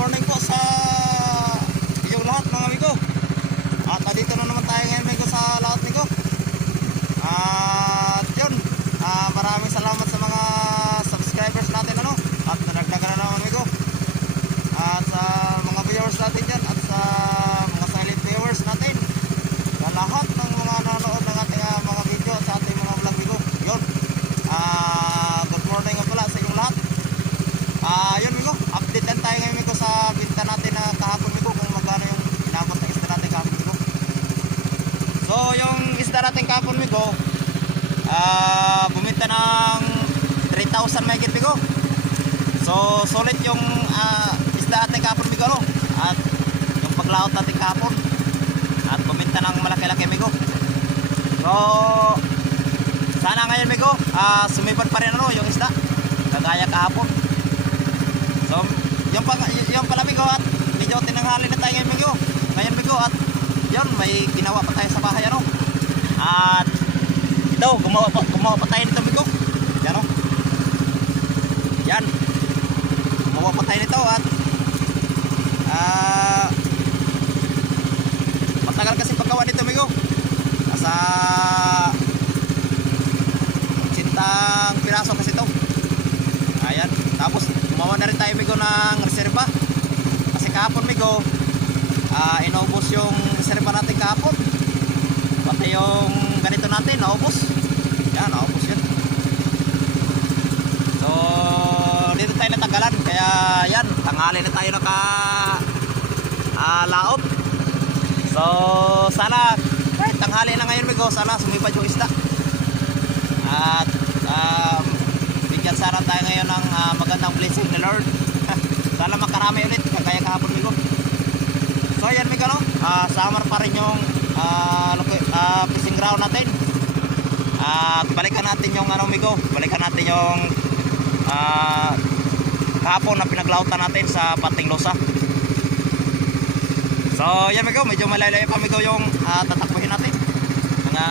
morning po sa inyong lahat mga amigo. At nandito na naman tayo ngayon amigo sa lahat amigo. At yun, maraming salamat sa mga subscribers natin ano. At nadagdagan na naman amigo. At sa mga viewers natin dyan at sa mga silent viewers natin. Sa lahat ng mga nanonood ng ating mga video at sa ating mga vlog amigo. Yun, good morning nga pala sa inyong lahat. Yun amigo, update lang tayo ngayon amigo sa binta natin na kahapon amigo kung magkano yung inabot ng isda natin kahapon amigo. So yung isda natin kahapon amigo, bumenta ng 3,000 mahigit amigo. So solid yung isda natin kahapon amigo no? At yung paglaot natin kahapon at bumenta ng malaki-laki amigo. So sana ngayon amigo, sumipad pa rin ano yung isda kagaya kahapon. So, yung pala amigo at medyo tinanghali na tayo ngayon amigo at yun, may ginawa pa tayo sa bahay ano. At ito, gumawa pa tayo nito amigo. Yan o. Yan. Gumawa pa tayo nito at matagal kasi paggawa nito amigo. Nasa 80 piraso kasi ito. Ayan, tapos gumawa na rin tayo amigo ng reserva kasi kahapon amigo inaubos yung reserva natin kahapon, pati yung ganito natin naubos. Yan, naubos yun. So dito tayo natagalan kaya yan, tanghali na tayo naka laot. So sana kahit tanghali na ngayon amigo, sana sumipad yung isda at bigyan sana tayo ngayon ng magandang blessing ni Lord. Sana makarami ulit kagaya kahapon amigo. So ayan amigo no, summer pa rin yung fishing ground natin. At balikan natin yung ano amigo, balikan natin yung kahapon na pinaglautan natin sa Pating Losa. So ayan amigo, medyo malayo pa amigo yung tatakbuhin natin. Mga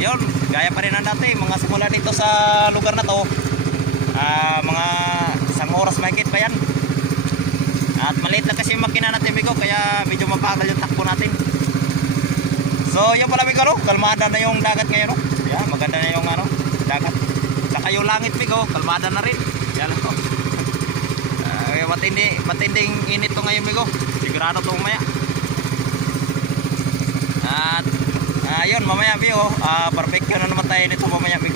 yun, gaya pa rin ang dati, mga simula dito sa lugar na to, mga isang oras mahigit pa yan. At maliit lang kasi yung makina natin amigo, kaya medyo mabagal yung takbo natin. So yun pala amigo no, kalmada na yung dagat ngayon no. Yan, maganda na yung ano, dagat. Saka yung langit amigo, kalmada na rin. Yan no. Matinding init to ngayon amigo, sigurado to umaya. At ayun, mamaya amigo, barbecue na naman tayo nito mamaya amigo.